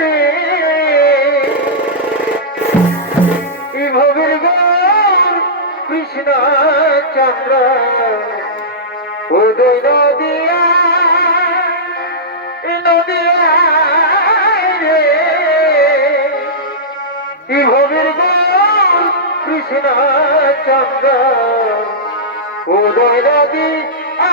রে ভবের গর কৃষ্ণ চন্দ্র উদয় নদিয়া নদিয়া রে ভবের গর কৃষ্ণ চন্দ্র উদয় নদিয়া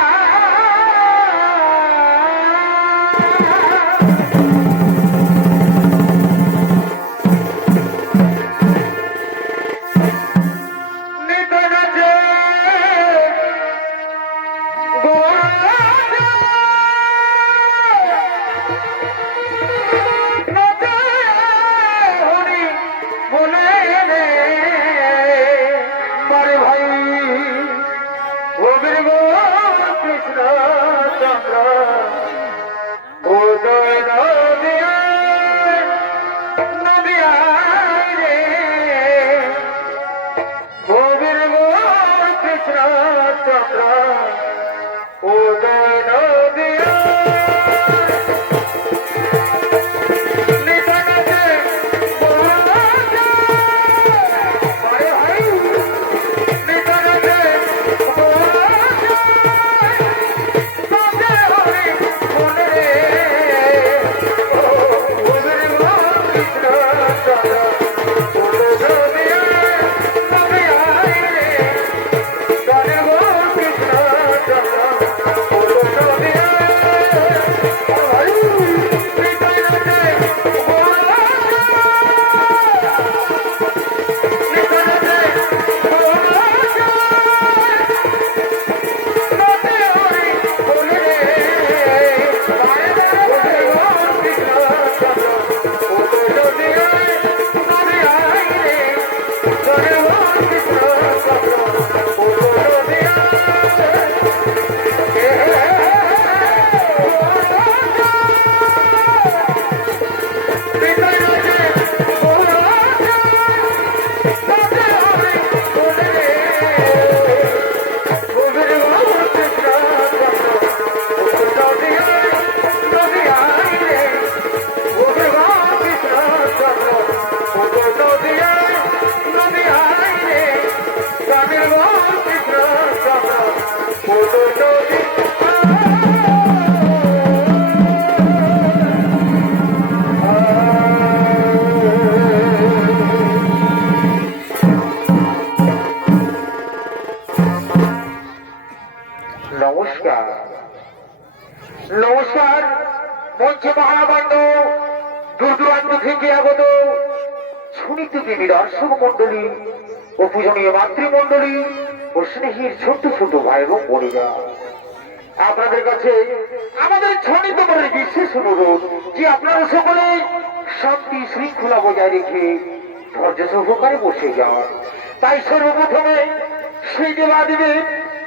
নমস্কার নমস্কার মঞ্চে মহামান্য দূর দূরান্ত থেকে আগত সুনীত দেবী দর্শক মন্ডলী ও পূজনীয় মাতৃমন্ডলী ও স্নেহীর ছোট্ট ছোট ভাই এবং বোনেরা, আপনাদের কাছে আমাদের ছনিত মনের বিশেষ অনুরোধ যে আপনারা সকলে শান্তি শৃঙ্খলা বজায় রেখে ধৈর্য সহকারে বসে যান। তাই সর্বপ্রথমে সেই দেবাদেবীর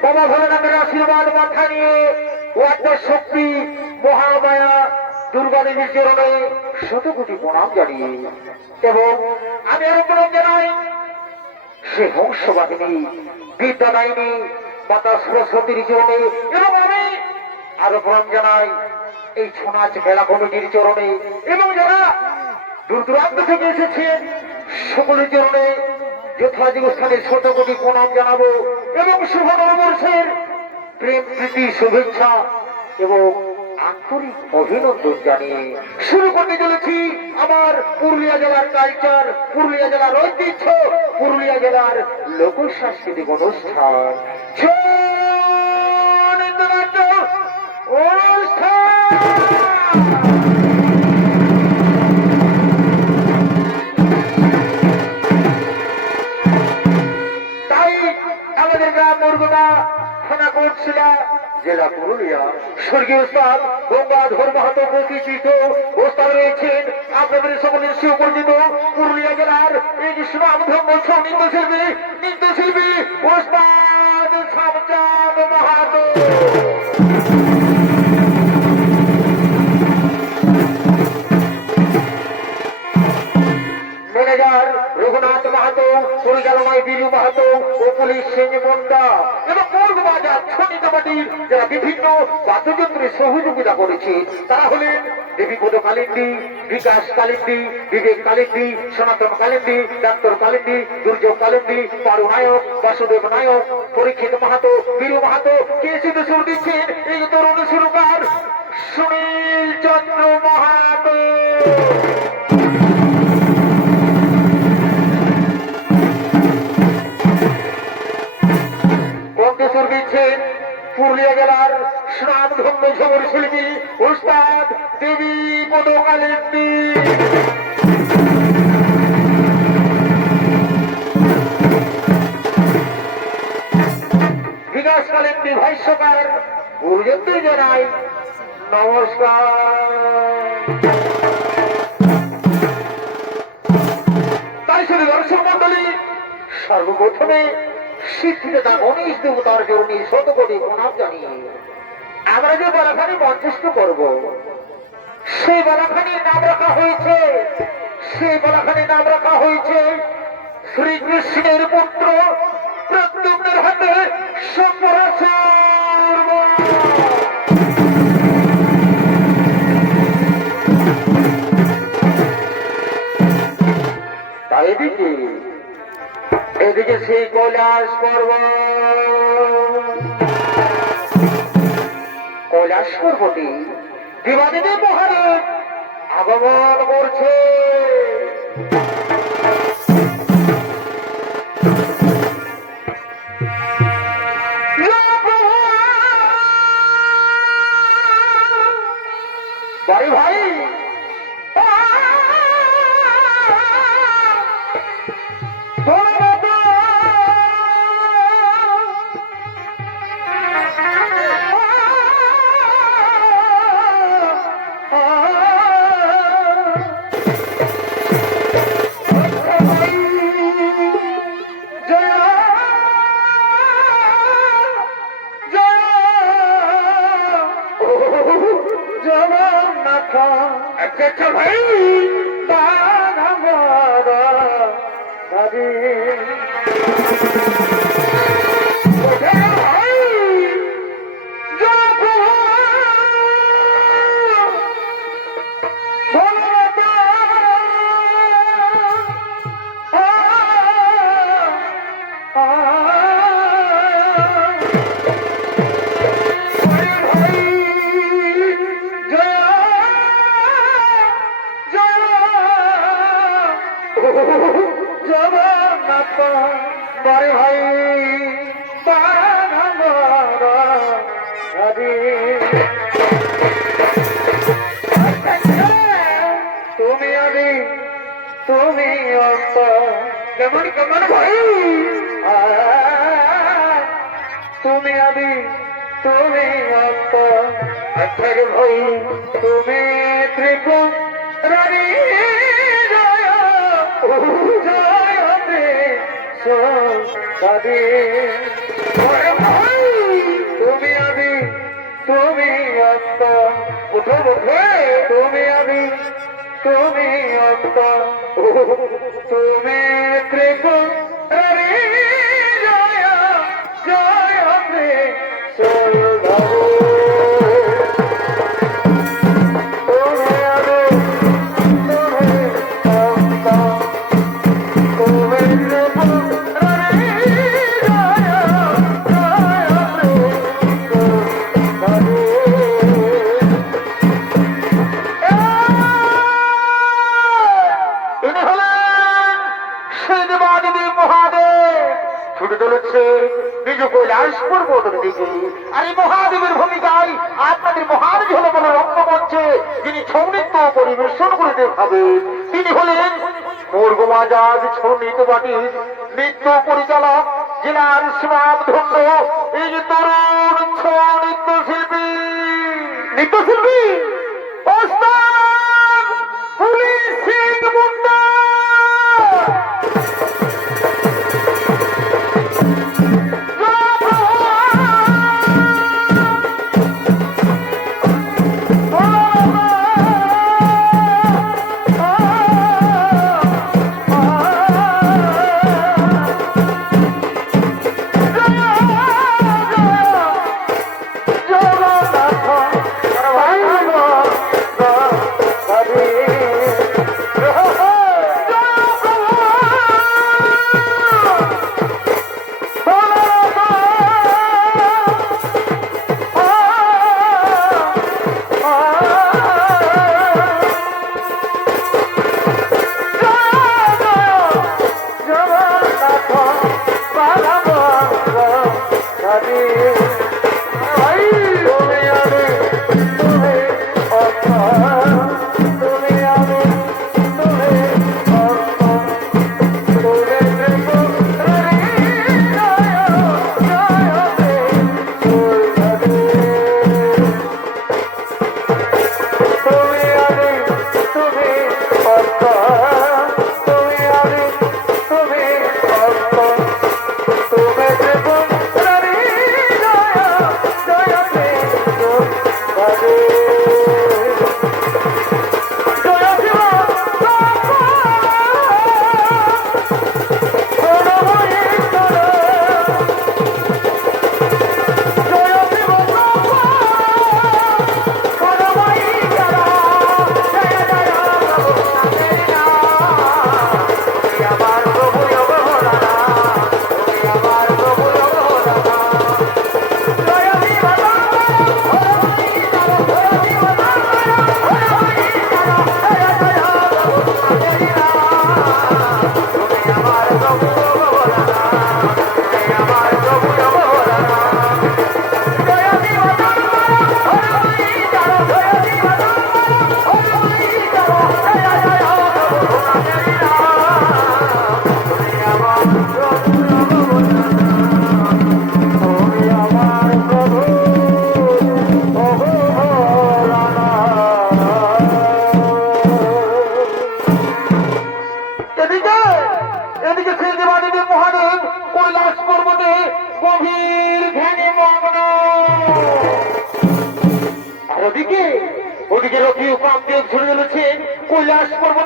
বাবা ভোলেনাথের আশীর্বাদ মাথা নিয়ে ও একটা শক্তি মহামায়া দুর্গা দেবীর চরণে শত কোটি প্রণাম জানিয়ে এবং আমি আরো প্রণাম জানাই সে হংসবাহিনী বিদ্যাদায়িনী মাতা সরস্বতীর চরণে এবং আমি আরো প্রণাম জানাই এই ছৌ নাচ মেলা কমিটির চরণে এবং যারা দূর দূরান্ত থেকে এসেছেন সকলের চরণে যথাযোগ্য স্থানে ছোট কোটি প্রণাম জানাবো এবং শুভ নববর্ষের প্রেম প্রীতি শুভেচ্ছা এবং আন্তরিক অভিনন্দন জানিয়ে শুরু করতে চলেছি আমার পুরুলিয়া জেলার কালচার, পুরুলিয়া জেলার ঐতিহ্য, পুরুলিয়া জেলার লোক সাংস্কৃতিক অনুষ্ঠান ছৌ নৃত্যনাট্য অনুষ্ঠান। জেলা পুরুলিয়া স্বর্গীয় ওস্তাদ গঙ্গাধর মাহাতো প্রতিষ্ঠিত ওস্তাদ রয়েছেন আপনাদের সকলের সুপরিচিত পুরুলিয়া জেলার এই সুনামধন্য ছৌ নৃত্যশিল্পী ওস্তাদ শামচাঁদ মাহাতো। ম্যানেজার রঘুনাথ মাহাতো, পরিচালনায় বিজু মাহাতো ও পুলিশ সিং মুন্ডা এবং মৌলবাজার ছনি কমিটির যারা বিভিন্ন বাদ্যযন্ত্রে সহযোগিতা করেছে তারা হলেন দেবীপদ কালিন্দী, বিকাশ কালিন্দী, বিবেক কালিন্দী, সনাতন কালিন্দী, ডাক্তার কালিন্দী, দুর্যোগ কালিন্দী, পারু নায়ক, বাসুদেব নায়ক, পরীক্ষিত মাহাতো, বীরু মাহাতো। কে শুধু সুর দিচ্ছেন এই তরুণ সুরকার সুনীল চন্দ্র মাহাতো। কণ্ঠস্বর দিচ্ছেন পুরুলিয়া জেলার স্নামধন্য ঝবর শিল্পী উস্তাদ দেবী পদ কালিন্দী। বিকাশ কালিন্দী ভাষ্যকার গুরুজনদের জানাই নমস্কার। তাই শুধু দর্শক মন্ডলী, সর্বপ্রথমে শিক্ষিতা গণেশ দেবতার জন্য শতকোটি প্রণাম জানিয়ে আমরা যে বলাখানি মঞ্চস্থ করব সেই বলাখানির নাম রাখা হয়েছে শ্রীকৃষ্ণের পুত্র প্রদ্যুম্নের হাতে সম্পরাসুর। তাই এদিকে সেই কৈলাস পর্বতে দেবাদেবী মহাদেব আগমন করছে। ভাই ভাই अच्छा भाई কেমন কেমন ভাই তুমি আমি তুমি অন্ত আচ্ছা ভাই তুমি ত্রিপুর রানী জয় জয় সাদী ভাই তুমি আমি তুমি অন্ত উঠো উঠে তুমি আমি তুমি অন্ত তুমি ত্রিপুর রানী জয় জয় মহাদেবের ভূমিকায় আপনাদের মহান ঝলমল রঙ্গমঞ্চে যিনি ছৌ নৃত্য পরিবেশন করে দেখাবেন তিনি হলেন মুরগুমাজাজ ছৌ নৃত্য পার্টির নৃত্য পরিচালক জেলার সুনামধন্য এই যে তরুণ ছৌ নৃত্যশিল্পী ওস্তাদ পুলিশ সিং মুন্ডা।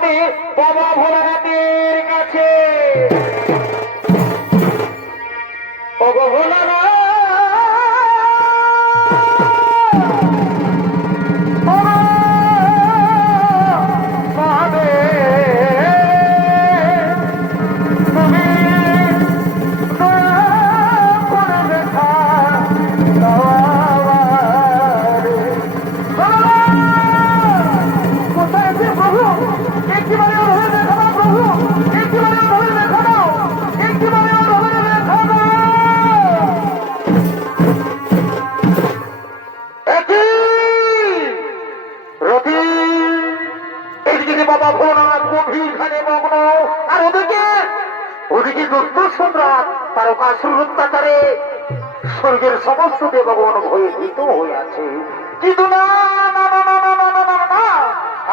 সামনে বাবা ভোলানাথের কাছে। ওগো ভোলানাথ, বাবা ভোলানাথ গভীর ধ্যানে মগ্ন, আর ওদিকে দুষ্ট সম্রাট তারকাসুর অত্যাচারে স্বর্গের সমস্ত দেবগণ ভয়ে ভীত হয়ে আছে। কিন্তু না,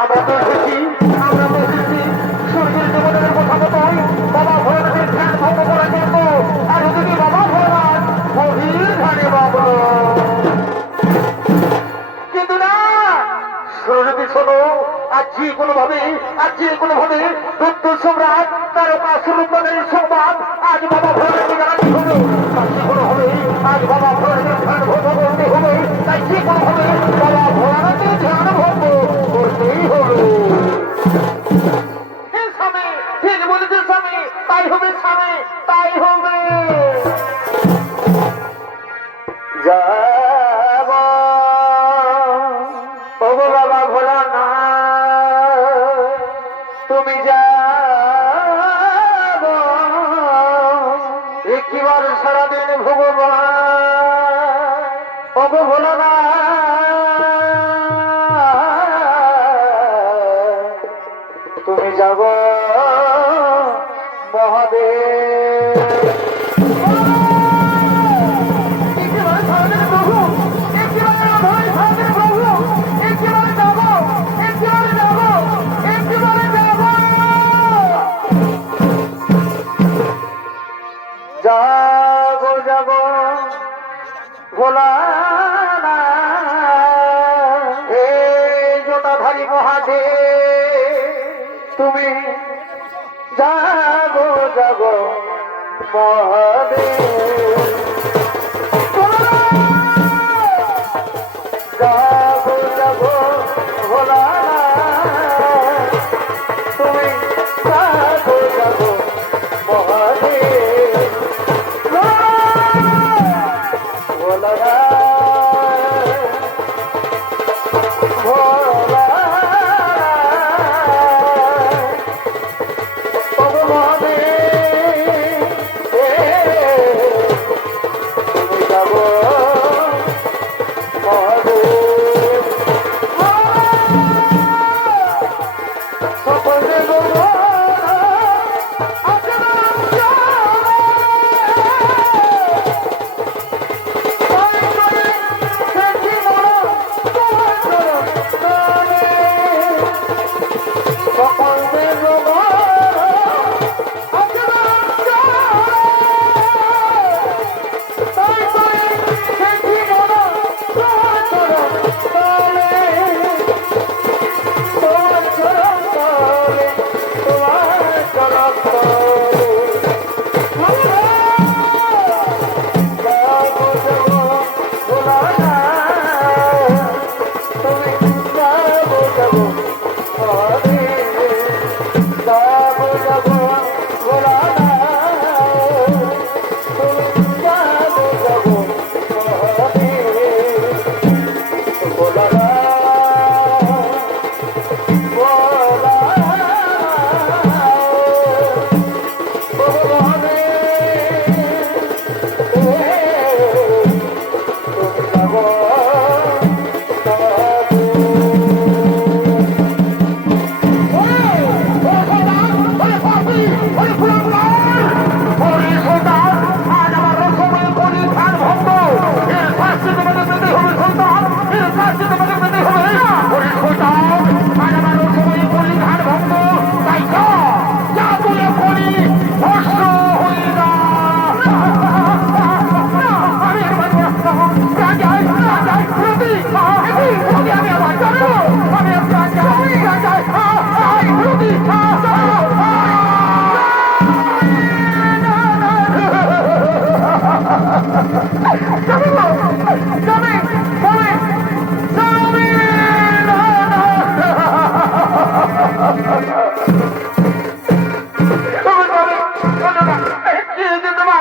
আমরা তো এসেছি স্বর্গের দেবতাদের কথা মতোই বাবা ভোলানাথের ধ্যান ভঙ্গ করার জন্য। আর ওদিকে বাবা ভোলানাথ গভীর ধ্যানে মগ্ন। কিন্তু না, সুরজী শোনো, আজ যে কোনো ভাবে দত্ত সম্রাট তারকাসুর অত্যাচারের সংবাদ আজ বাবা ভোলানাথকে জানাতে হবে। আজ বাবা ভোলানাথের ধ্যান ভঙ্গ করতে হবে। তাই যে কোনো ভাবে বাবা ভোলানাথের ধ্যান ভঙ্গ করতেই হবে। স্বামী ঠিক বলেছে, স্বামী তাই হবে, স্বামী তাই হবে। যাব ওগো বাবা ভোলানাথ, তুমি যাব একবার সারাদিন ভগবান। ওগো ভোলানাথ, তুমি যাব মহাদেব। যাবো যাবো ভোলানাথ, হে জটাধারী মহাদেব, তুমি যাবো যাবো মহাদেব। যাবো যাবো ভোলানাথ, তুমি যাবো যাবো মহাদেব।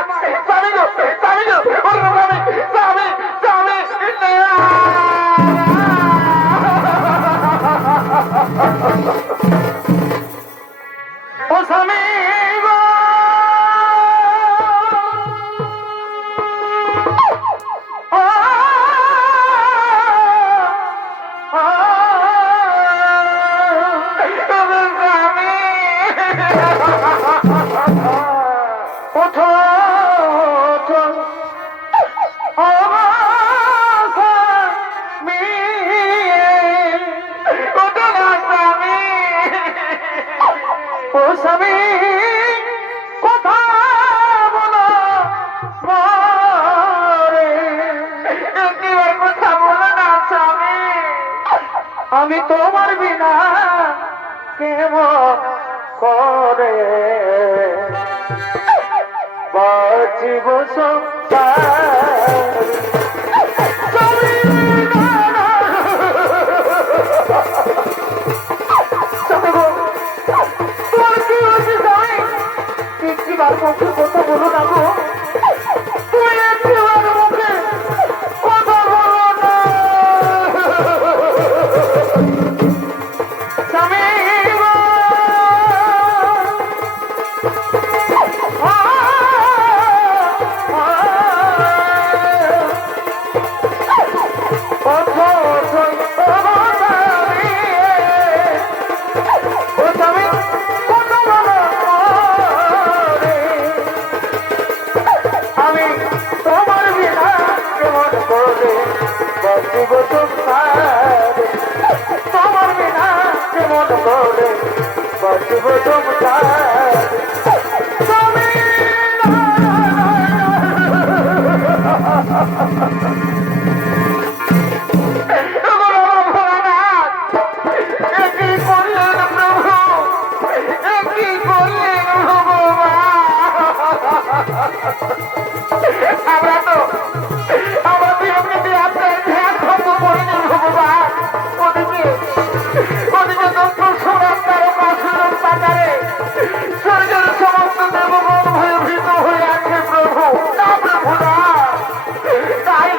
স্বামী গো, স্বামী গো, ওরে স্বামী, স্বামী, স্বামী, ও স্বামী গো, স্বামী কথা বলো মরে, একবার কথা বলো না স্বামী, আমি তোমার বিনা কেমন করে বাঁচিব সংসার। স্বামী একটিবার মুখে কথা বলো না গো, তুই একটিবার মুখে কথা বলো না স্বামী গো। আমি তোমার বিনা কেমন করে বাঁচিব সংসার, তোমার বিনা কেমন করে বাঁচিব সংসার। তুমি কি করলেন প্রভু, কি করলেন ভগবান, আমরা তো এমনিতে আপনার ধ্যান ভঙ্গ করিনি ভগবান। ওদিকে দত্ত সোনার তারকা সুরম পাতারে স্বর্গের সমস্ত দেবগণ ভয়ভীত হয়ে আছে প্রভু, না প্রভু না, তাই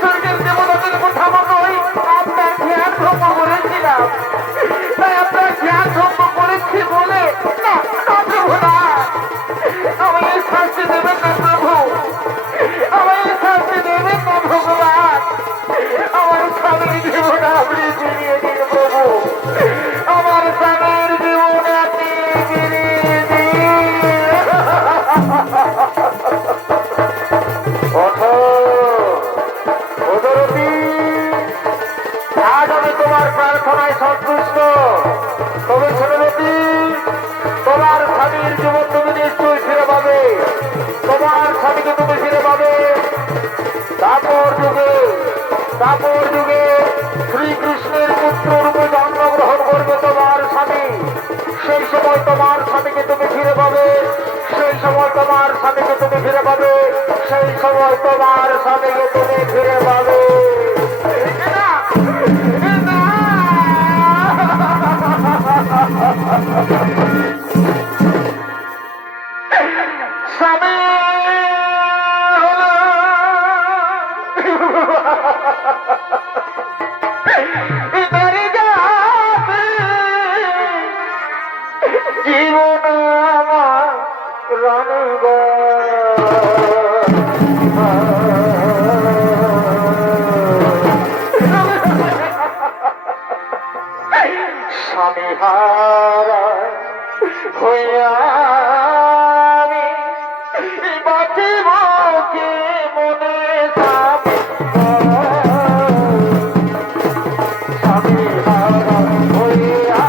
স্বর্গের দেবতাদের কথা মতোই আপনার ধ্যান ভঙ্গ করেছিলাম, তাই আপনার ধ্যান ভঙ্গ করেছি বলে না, না প্রভু না, আমায় শাস্তি দেবেন না প্রভু, আমায় শাস্তি দেবেন না ভগবান, আমার স্বামীর জীবন আপনি ফিরিয়ে দিন প্রভু, আমার স্বামীর জীবন আপনি ফিরিয়ে দিন। আজ আমি তোমার প্রার্থনায় সন্তুষ্ট, তবে ছোটবতী তোমার স্বামীর জীবন তুমি নিশ্চয়ই ফিরে পাবে, তোমার স্বামীকে তুমি ফিরে পাবে। তারপর যুগে শ্রীকৃষ্ণের পুত্র রূপে জন্মগ্রহণ করবে তোমার স্বামী, সেই সময় তোমার স্বামীকে তুমি ফিরে পাবে, সেই সময় তোমার স্বামীকে তুমি ফিরে পাবে, সেই সময় তোমার স্বামীকে তুমি ফিরে পাবে। স্বামী জীবন আমার রণগ, স্বামী হারা হইয়া আমি বাঁচিব কি মনে, স্বামী হারা হইয়া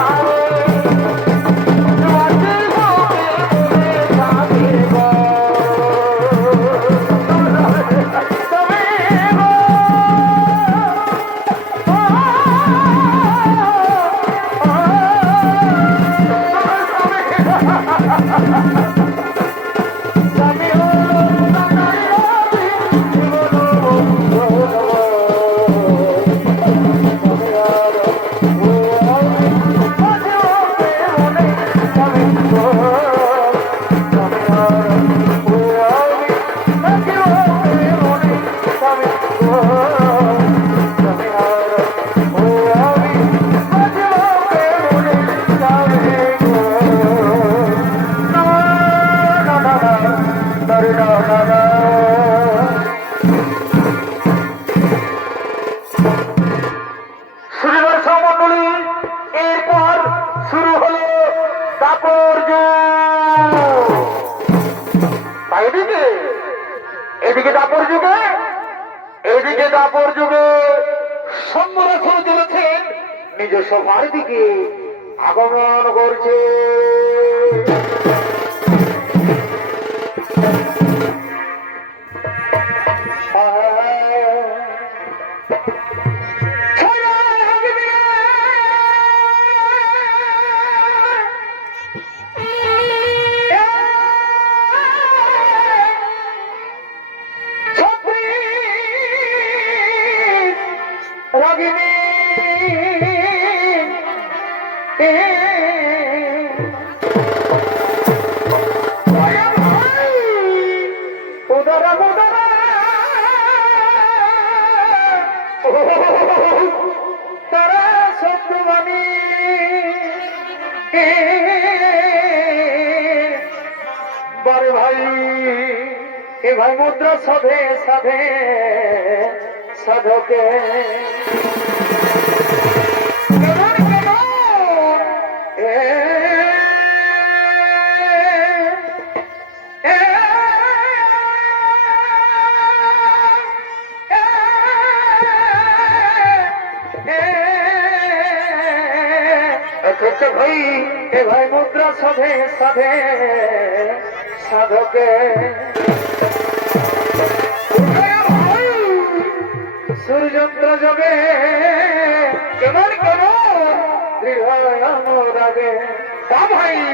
এদিকে এদিকে দাপর যুগে এদিকে দাপর যুগে সম্রাখন চলেছেন নিজ সভার দিকে আগমন করছে। তারা সত্যবাণী বারে ভাই এ ভাই মুদ্রা সাধে সাধে সাধকে ভাই এ ভাই মুদ্রা সাধে সাধে সাধকে সূর্যন্ত্র যোগে কেমন কেমন দৃঢ়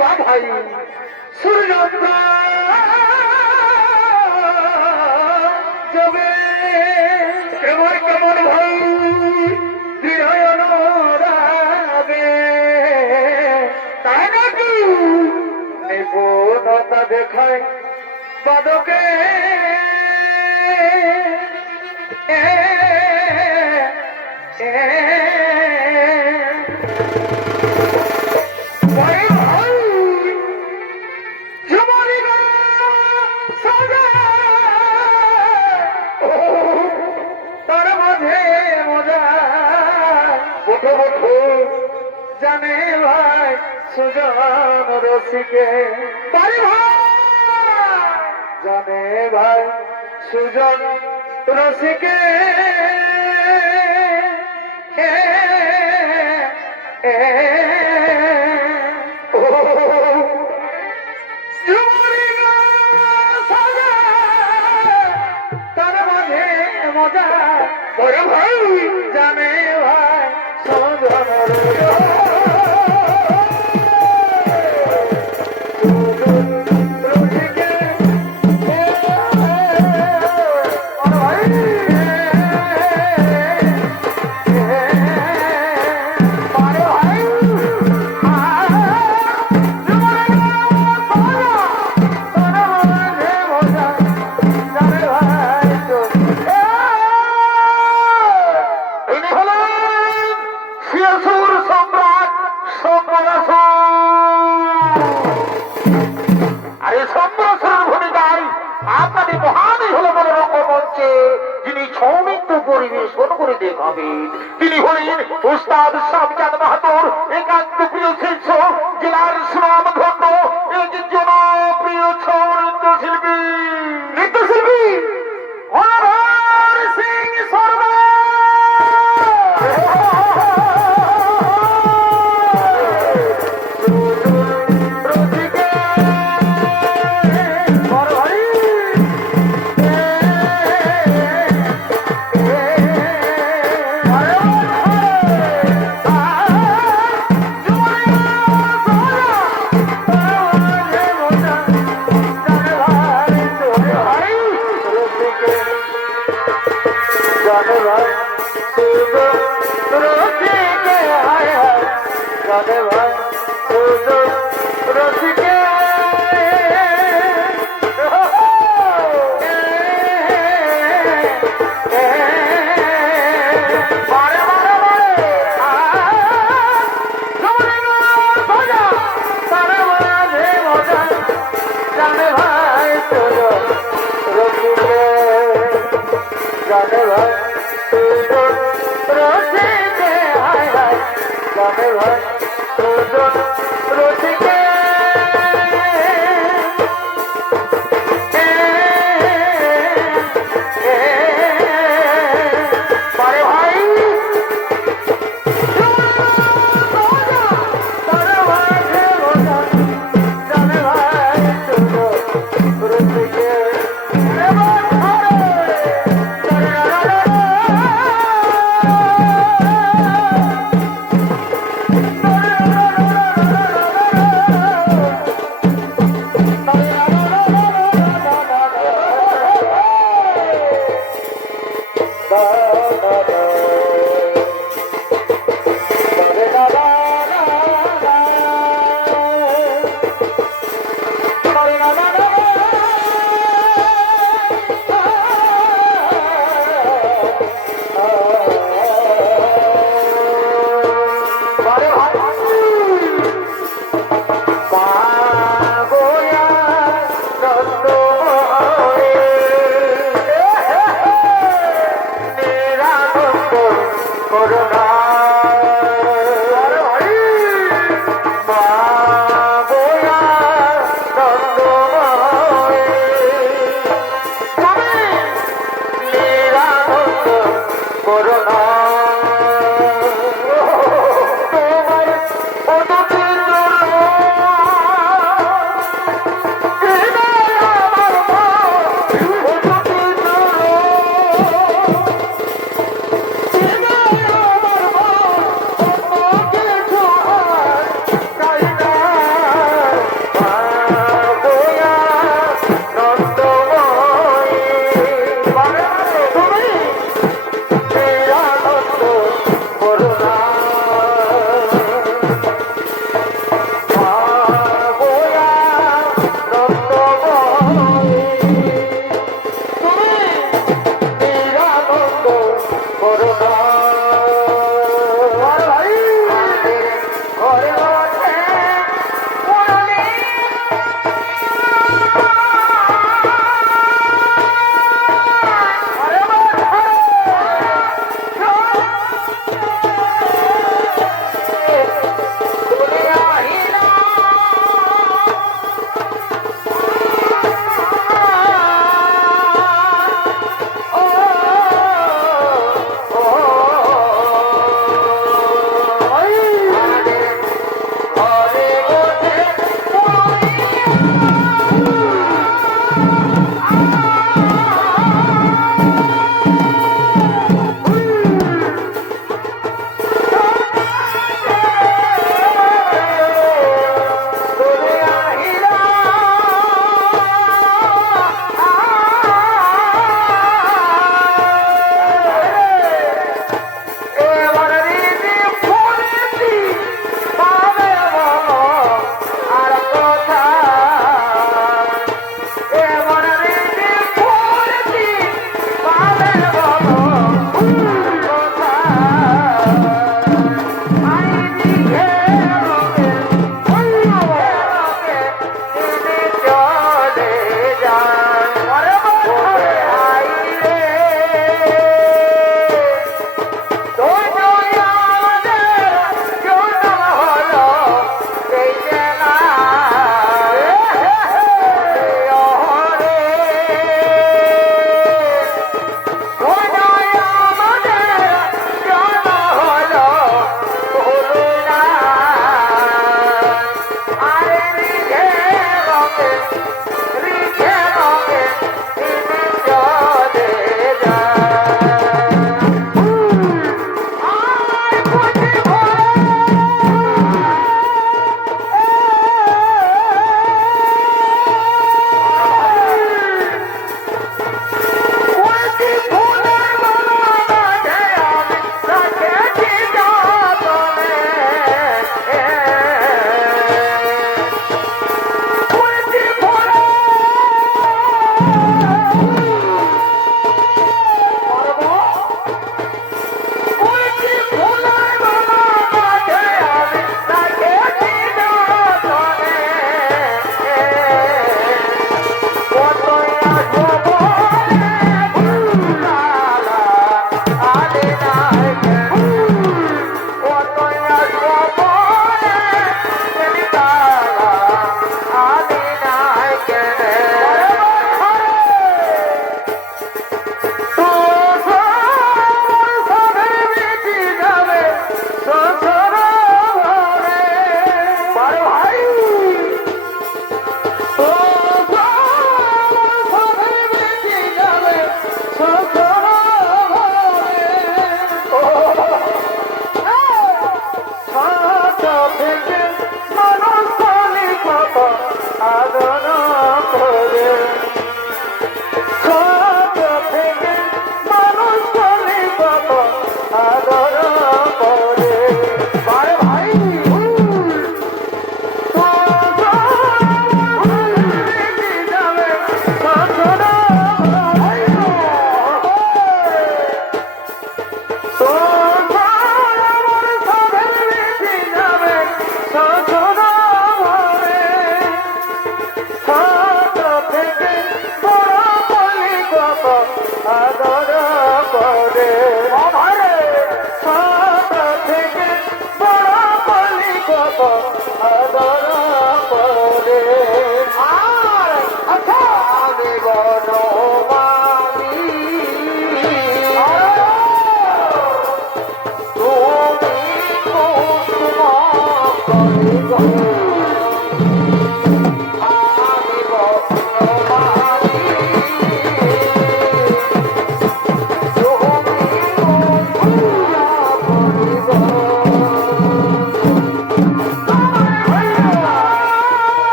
বা ভাই সূর্যন্ত্র যোগে কেমন কেমন ভাই দৃঢ় তাই নাকি নিপুণতা দেখায় বাদকে তার মাঝে মজা ওঠো ওঠো জানে ভাই সুজন রসিকে বাড়ি ভাই জানে ভাই সুজন রসিকে তার মাঝে মজা বড় ভাই জানে ভাই সুজন পরিবেশন করে দেখাবেন তিনি হলেন উস্তাদ শামজাদ মাহাতোর একান্ত প্রিয় শিষ্য জেলার সুনামধন্য একজন জনপ্রিয় নৃত্যশিল্পী হরহর সিং শর্মা।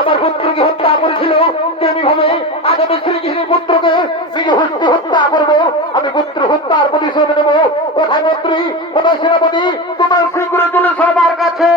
আমার পুত্রকে হত্যা করেছিল তেমনি ভাবে আজ আমি শ্রীকৃষ্ণের পুত্রকে নিজে হত্যা করবো। আমি পুত্র হত্যার প্রতিশোধ নেব। কোথায় মন্ত্রী, কোথায় সেনাপতি, তোমার শীঘ্র চলে সবার কাছে।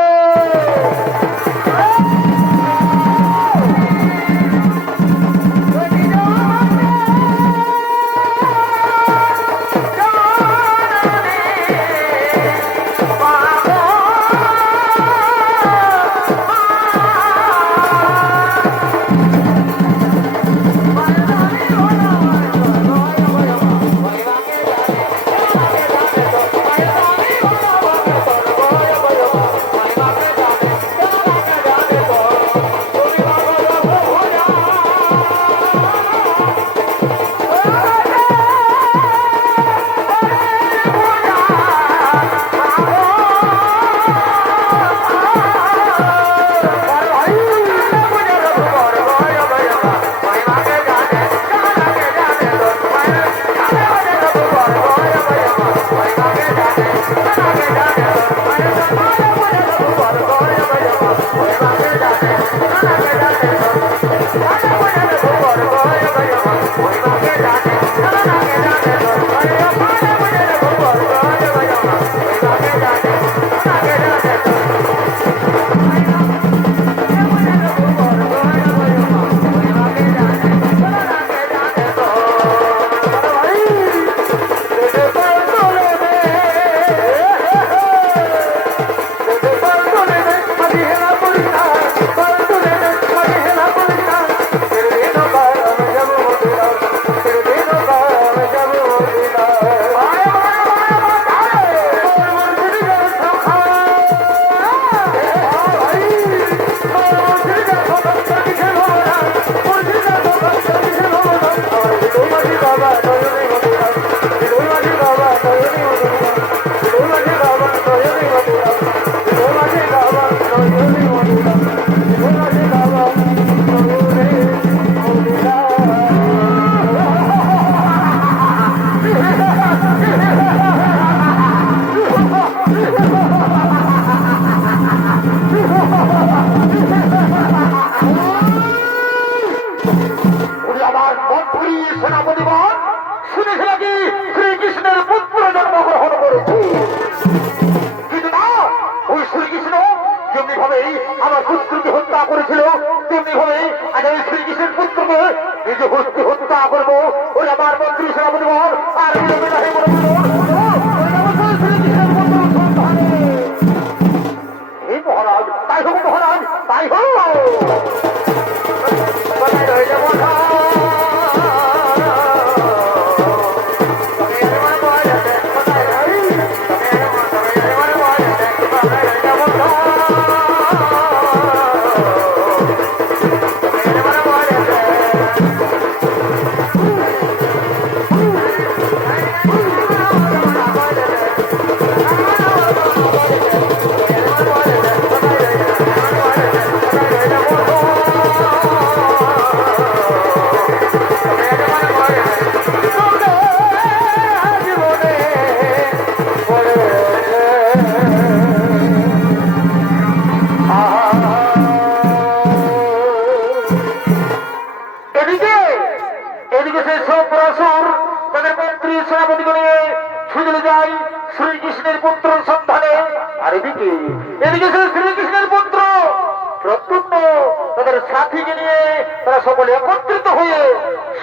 সাথীকে নিয়ে তারা সকলে একত্রিত হয়ে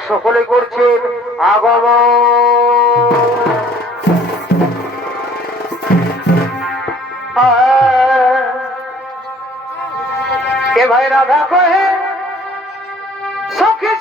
সকলে করছেন আগমন। এ ভাই রাধা কহে সখী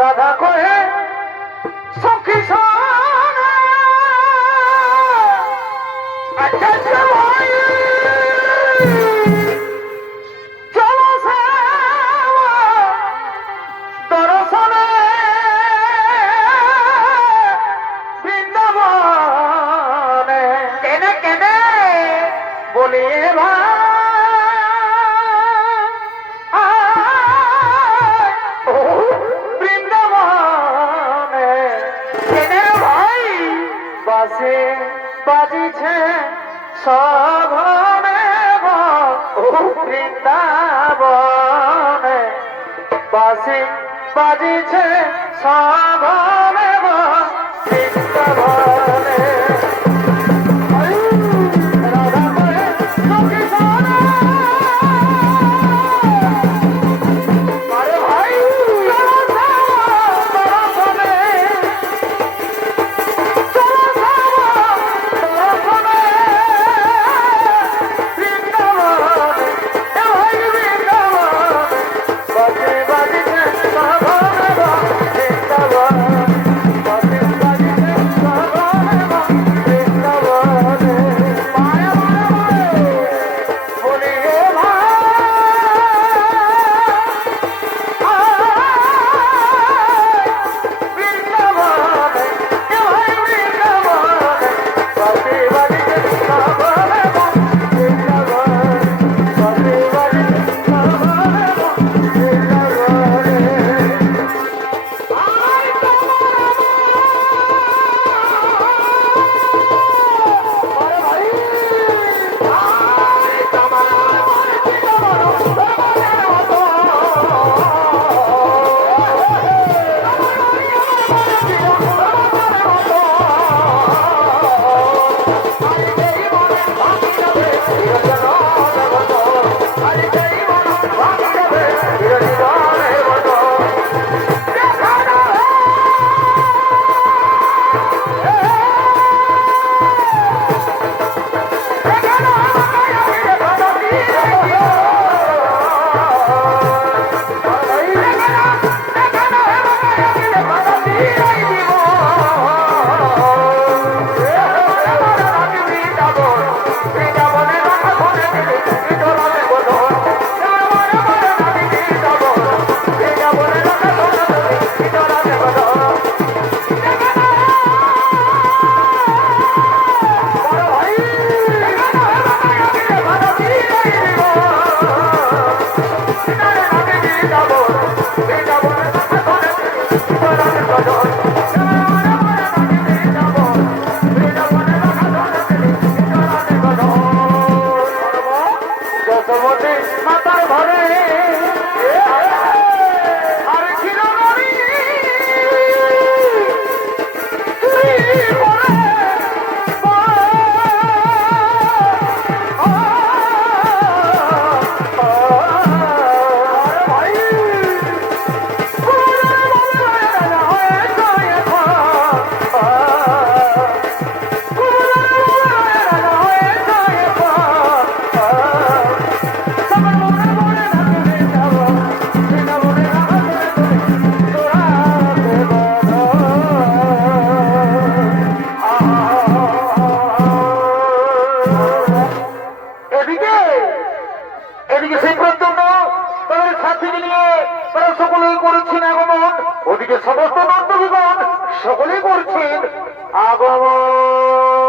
রাধা কহে সখী আচ্ছা ভাই চলো দর্শনে বৃন্দাবনে কেনে কেনে বলিয়ে ভাই বাজে বাজিছে সঘনে বৃন্দাবনে বাজে বাজিছে সঘনে বৃন্দাবনে ওদিকে সমস্ত বান্ধবীগণ সকলেই করছেন আগমন।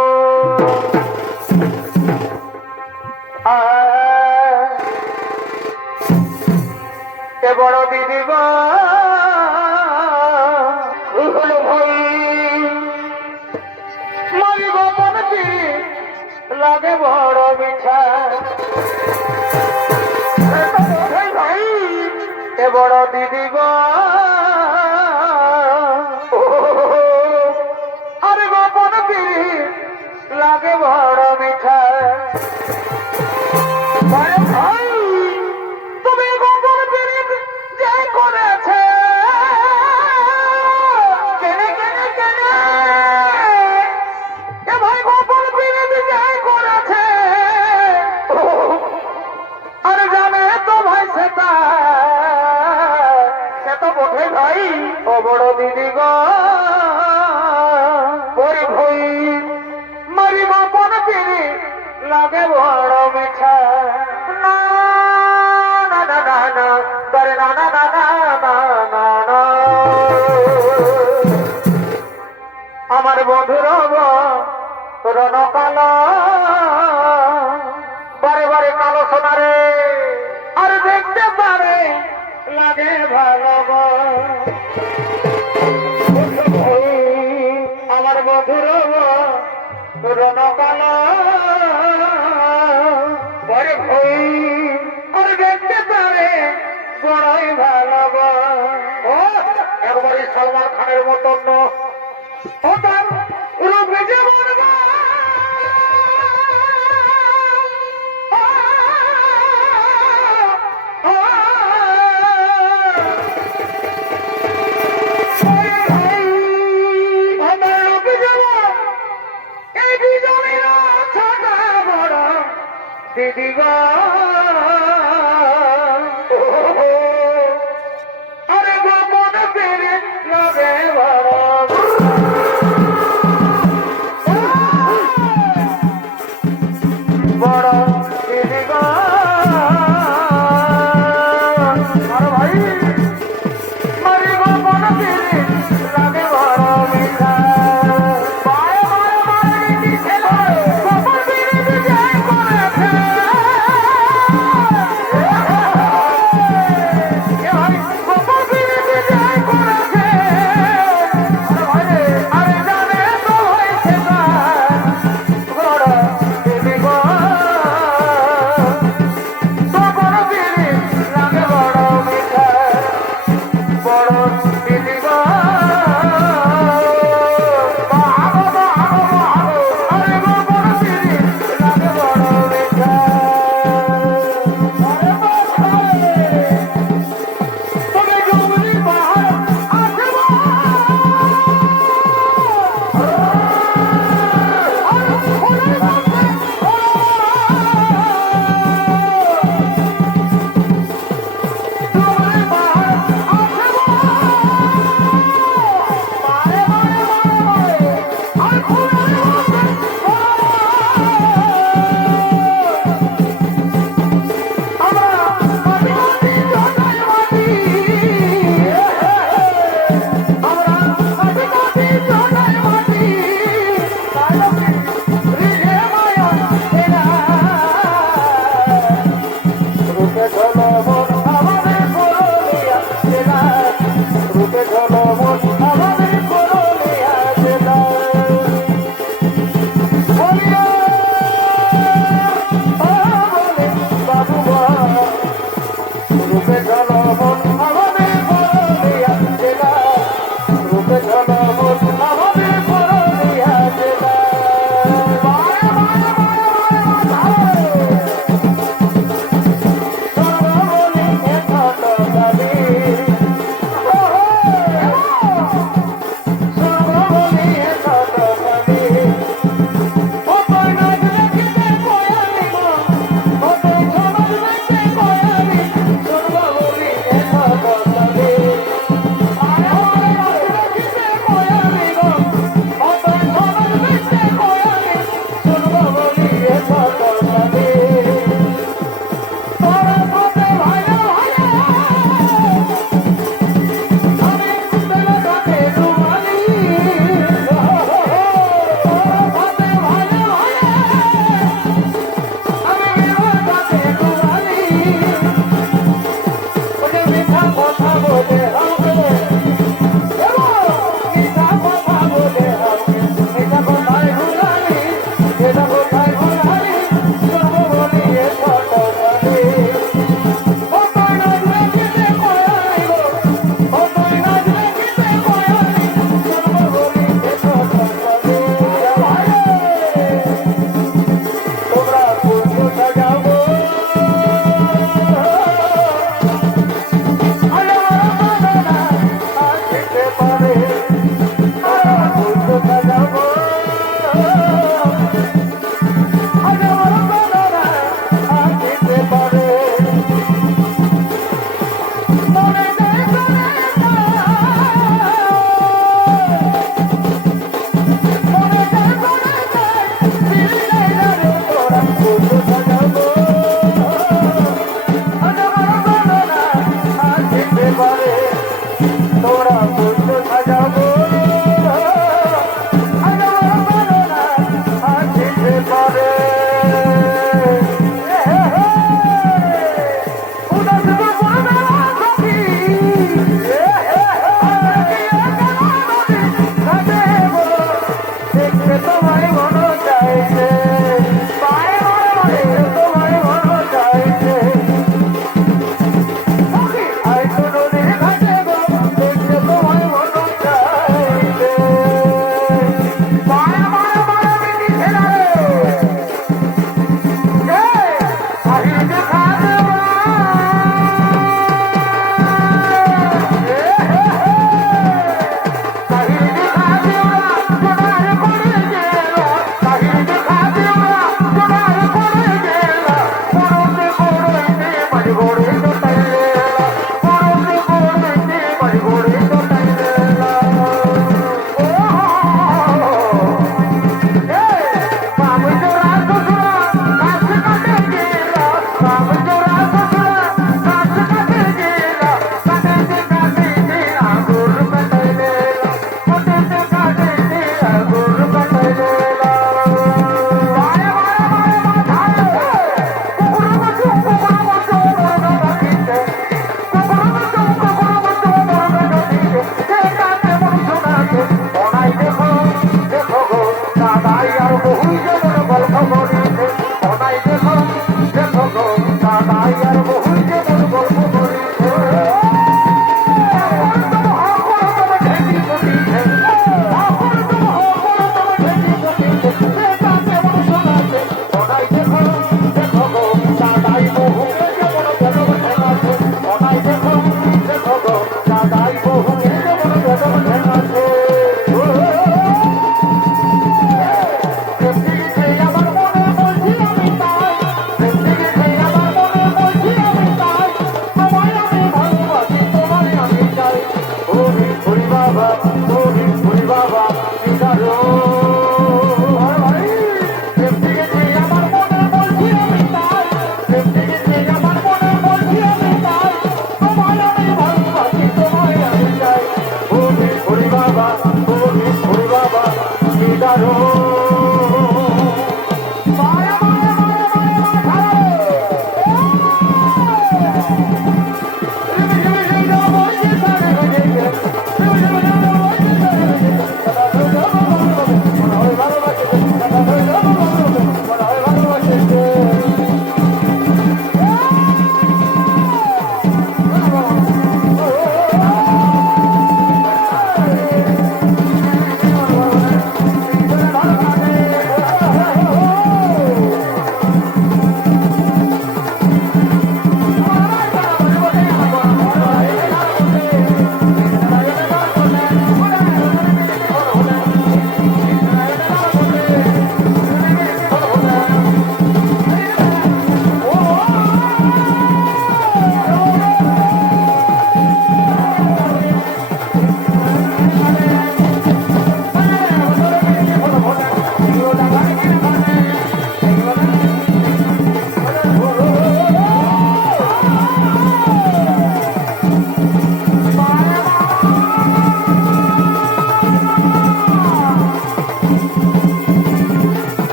এ বড় দিদি গো কি হলো ভাই মারি গোপন পিড়ি লাগে বড় মিঠা ভাই এ বড় দিদি গো আরে গোপন পিড়ি লাগে বড় মিঠা ভাই তুমি গোপন পিড়ি যে করেছে কেনে কেনে কেনে এ ভাই গোপন পিড়ি যে করেছে আর জানে তো ভাই সেটা সে তো বটে ভাই ও বড় দিদি গো ওই ভাই মারি গোপন পিড়ি লাগে বড় মিঠা না না না না না করে না না না না না না না আমার বন্ধুর রণ কালো বারে বারে কালো সোনারে আর দেখতে পারে লাগে ভালো গো। আমার বন্ধুর রণ কালো বড় ভই আর দেখতে পারে বড়ই ভালো গো। ও একবারই সালমান খানের মতন ও তার রূপে যেমন গো। দিদি গো আরে গোপন পেরে লাগে বড় বড় দিদি গো আরে ভাই মারি গোপন পেরে লাগে বড় মিঠা বারে বারে বারে দিছে গোপন পেরে যে করেছে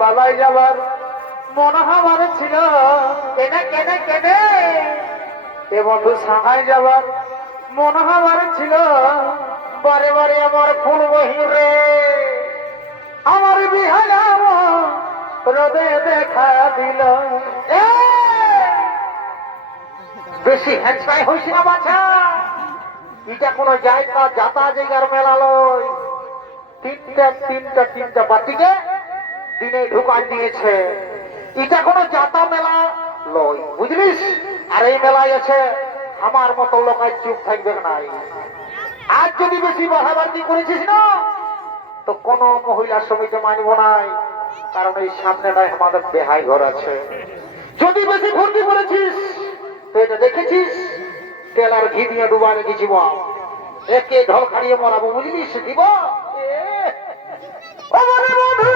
পালাই যাবার মন আমার ছিল কেনে কেনে কেনে এ বন্ধু সাহায় যাবার মন আমার ছিল বারে বারে আমার ফুল বহিরে আমার বিহারা রোদে দেখা দিল এ! বেশি হ্যাঁচকাই হইস না বাছা এটা কোনো জায়গা যাতা জায়গার মেলা লয় তিনটা পার্টিকে দিনে ঢুকান দিয়েছে এটা কোনো যাতা মেলা লয় বুঝলিস আর এই মেলায় আছে আমার মতো লোকায় চুপ থাকবে নাই আজ যদি বেশি বাড়াবাড়ি করেছিস না তো কোনো মহিলার সমিতি মানব নাই কারণ এই সামনেটায় আমাদের বেহাই ঘর আছে যদি বেশি ফুর্তি করেছিস তো এটা দেখেছিস তেলার ঘি দিয়ে ডুবা রেখেছি বাপ একে ঢল খাড়িয়ে মরাবো বুঝলিস দিব ও মনে বন্ধু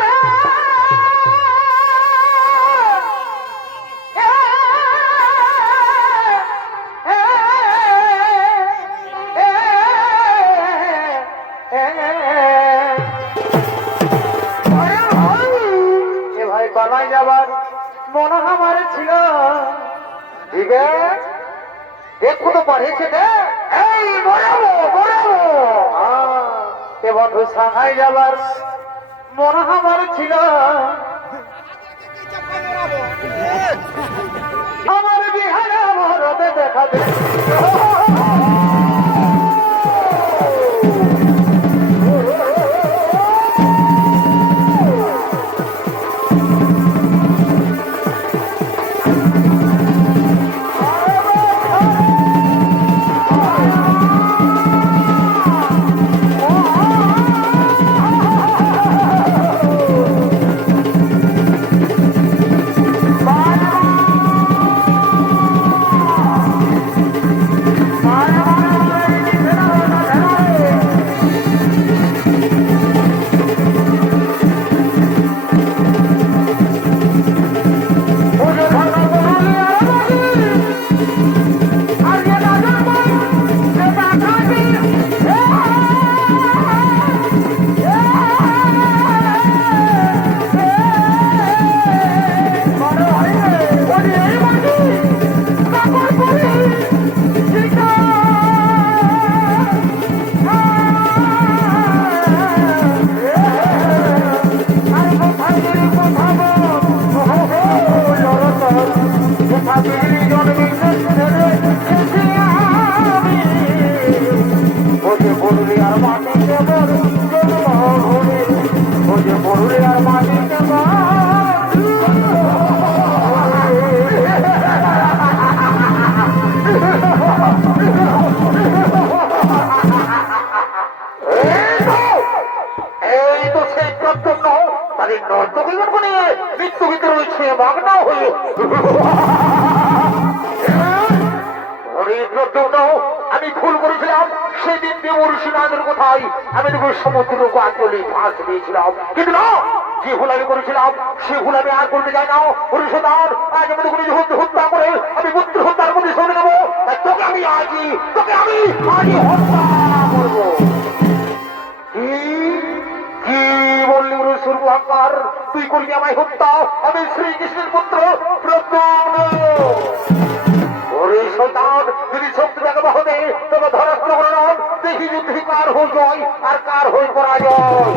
ভাই পালাই যাবার মন আমার ছিল দিবে দেখো তো পাঠিয়েছে দে এই মরাবো মরাবো এ বন্ধু সাহাই যাবার মন আমার ছিল আমার বিহারে রোদে দেখা দিল আমি ভুল করেছিলাম সেদিন দেবর্ষিনাথের কোথায় আমি দেখবো সমুদ্র আঞ্চলে ফাঁস দিয়েছিলাম কিন্তু না যে ভুল আমি করেছিলাম সে ভুল আমি আর করতে যাই না পরিশোধন আজ আমি দেখুন হত্যা করে আমি পুত্র হত্যার মধ্যে শুনে নেবো তোকে আমি আজই হত্যা করবো কি বললি সুরভঙ্কার তুই করলি আমায় হত্যা আমি শ্রীকৃষ্ণের পুত্র যদি শক্তি দেখাবো হবে তবে ধরাত্ম গ্রহণ দেখি যুদ্ধে কার হয়ে জয় আর কার হয়ে পরাজয়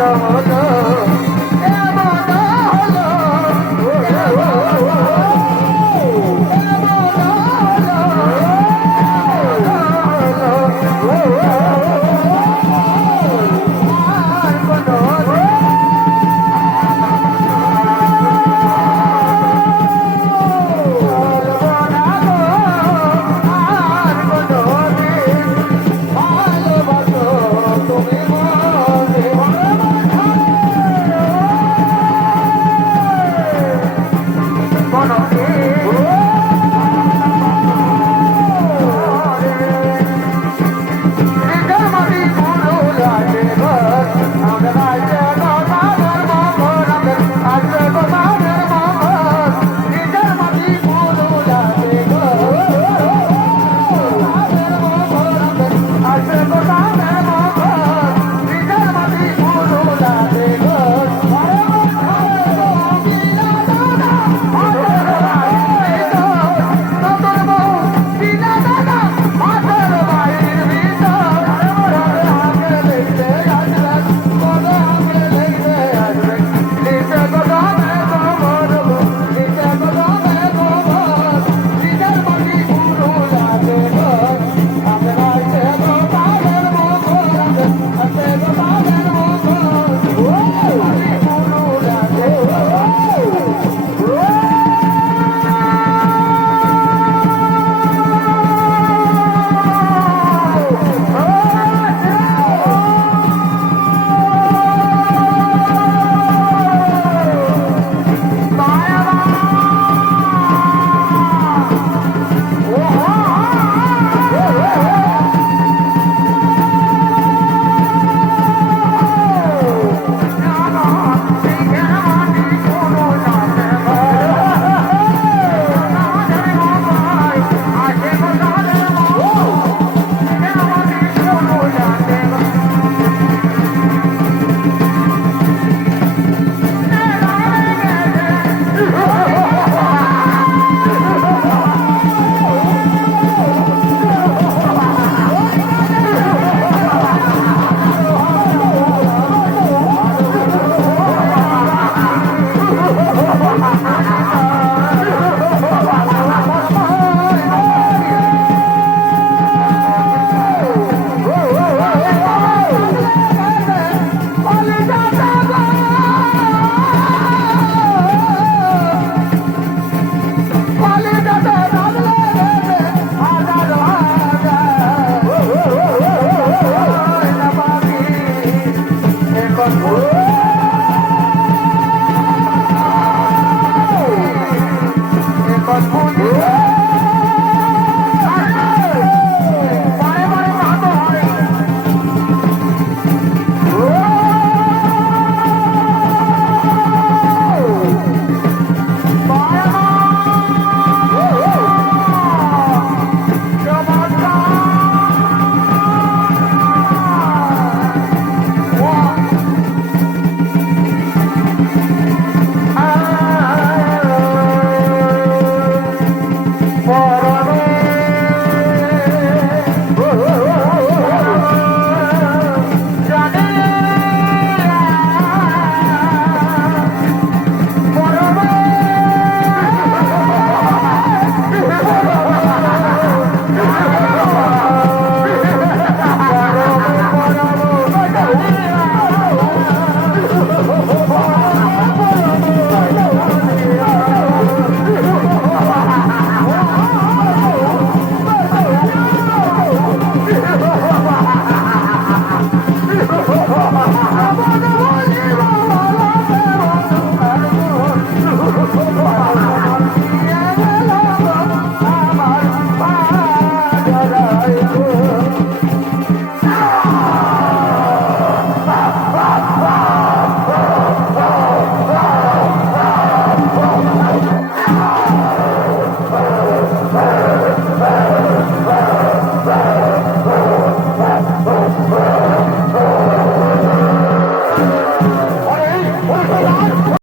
হলো এমন হলো Oh